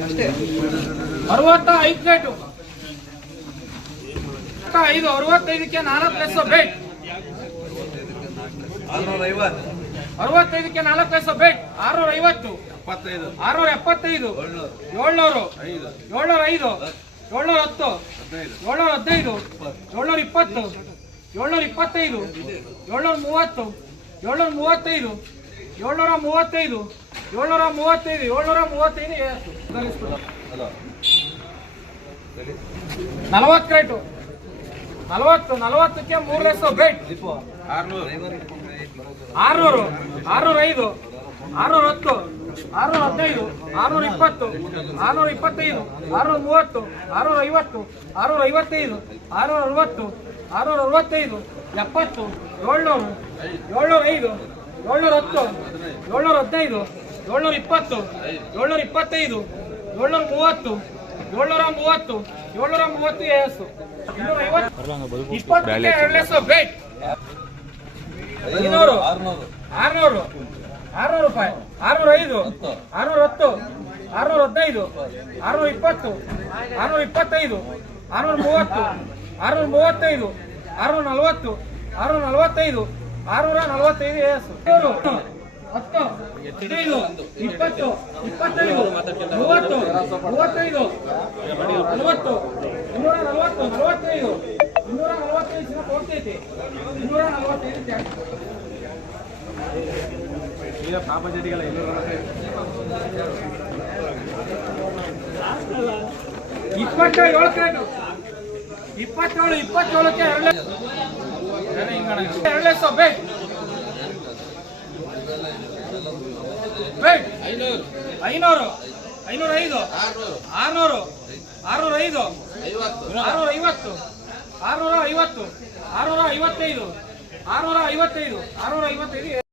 ಅಷ್ಟೇ. ಅರವತ್ತ ಐದು ಪ್ಲೇಟು ಐದು ಅರವತ್ತೈದಕ್ಕೆ ನಾಲ್ಕು ಪ್ಲೇಸ್ ಬೇಟ್ ಅರವತ್ತೈದಕ್ಕೆ ನಾಲ್ಕು ಪ್ಲೇಸ್ ಬೇಟ್ ಆರ್ನೂರ ಐವತ್ತು ಆರ್ನೂರ ಎಪ್ಪತ್ತೈದು ಏಳ್ನೂರು. ಏಳ್ನೂರ. ಐದು. ಏಳ್ನೂರ ಹತ್ತು ಏಳ್ನೂರ ಹದಿನೈದು. ಏಳ್ನೂರ ಇಪ್ಪತ್ತು. ಏಳ್ನೂರ ಇಪ್ಪತ್ತೈದು ಏಳ್ನೂರ ಮೂವತ್ತು ಏಳ್ನೂರ ಮೂವತ್ತೈದು ಏಳ್ನೂರ ಮೂವತ್ತೈದು ಏಳ್ನೂರ. ಮೂವತ್ತೈದು ಏಳ್ನೂರ ಮೂವತ್ತೈದು ನಲವತ್ತು ರೇಟು ನಲವತ್ತು, ನಲವತ್ತಕ್ಕೆ ಮೂರು ಲೆಸ್ ಬೇಟ್ ದೀಪು ಆರ್ನೂರು ಆರ್ನೂರು ಆರ್ನೂರ ಐದು ಆರ್ನೂರ ಹತ್ತು, ಆರ್ನೂರ ಹದಿನೈದು, ಆರ್ನೂರ ಇಪ್ಪತ್ತು, ಆರ್ನೂರ ಇಪ್ಪತ್ತೈದು, ಆರ್ನೂರ ಮೂವತ್ತು, ಆರ್ನೂರ ಐವತ್ತು, ಆರ್ನೂರ ಐವತ್ತೈದು, ಆರ್ನೂರ ಅರವತ್ತು, ಆರ್ನೂರ ಅರವತ್ತೈದು, ಎಪ್ಪತ್ತು, ಏಳ್ನೂರು, ಏಳ್ನೂರ ಐದು, ಏಳ್ನೂರ ಹತ್ತು, ಏಳ್ನೂರ ಹದಿನೈದು, ಏಳ್ನೂರ ಇಪ್ಪತ್ತು, ಏಳ್ನೂರ ಇಪ್ಪತ್ತೈದು ಏಳ್ನೂರ ಮೂವತ್ತು ಏಳ್ನೂರ ಮೂವತ್ತು ಏಳ್ನೂರ ಮೂವತ್ತು ಎಸ್ಸು ಇನ್ನೂರ ಐವತ್ತು ಇಪ್ಪತ್ತಕ್ಕೆ ಎರಡು ಲೆಸ್ ಬೇಟ್. ಐನೂರು. ಆರ್ನೂರು. ಆರ್ನೂರು. ಆರ್ನೂರು ರೂಪಾಯಿ. ಆರ್ನೂರ ಐದು ಆರ್ನೂರ ಹತ್ತು. ಆರ್ನೂರ ಹದಿನೈದು ಆರ್ನೂರ ಇಪ್ಪತ್ತು ಆರ್ನೂರ ಇಪ್ಪತ್ತೈದು ಆರ್ನೂರ ಮೂವತ್ತು ಆರ್ನೂರ ಮೂವತ್ತೈದು ಆರ್ನೂರ ನಲವತ್ತು ಆರ್ನೂರ ನಲವತ್ತೈದು ಆರ್ನೂರ ನಲವತ್ತೈದು ಎಸ್ ಹತ್ತು. ಹದಿನೈದು ಇಪ್ಪತ್ತು ಇಪ್ಪತ್ತೈದು ಮೂವತ್ತು ಮೂವತ್ತೈದು ನಲವತ್ತು ಇನ್ನೂರ ನಲವತ್ತು ನಲವತ್ತೈದು ಇನ್ನೂರ ನಲವತ್ತೈದು ಜನ ಕೊಡ್ತೈತಿ ಇನ್ನೂರ ನಲವತ್ತೈದು ಈಗ ಇಪ್ಪತ್ತೇಳು ಏಳು ಇನ್ನೂರ ಇಪ್ಪತ್ತೇಳು ಇಪ್ಪತ್ತೇಳಕ್ಕೆ ಎರಡು ಎರಡು ಲಕ್ಷ ಬೇಟ್ ಬೇಟ್ ಐನೂರು. ಐನೂರ ಐದು. ಆರ್ನೂರು. ಆರ್ನೂರ ಐದು. ಆರ್ನೂರ ಐವತ್ತು. ಆರ್ನೂರ ಐವತ್ತು. ಆರ್ನೂರ ಐವತ್ತೈದು. ಆರ್ನೂರ ಐವತ್ತೈದು. ಆರ್ನೂರ ಐವತ್ತೈದು.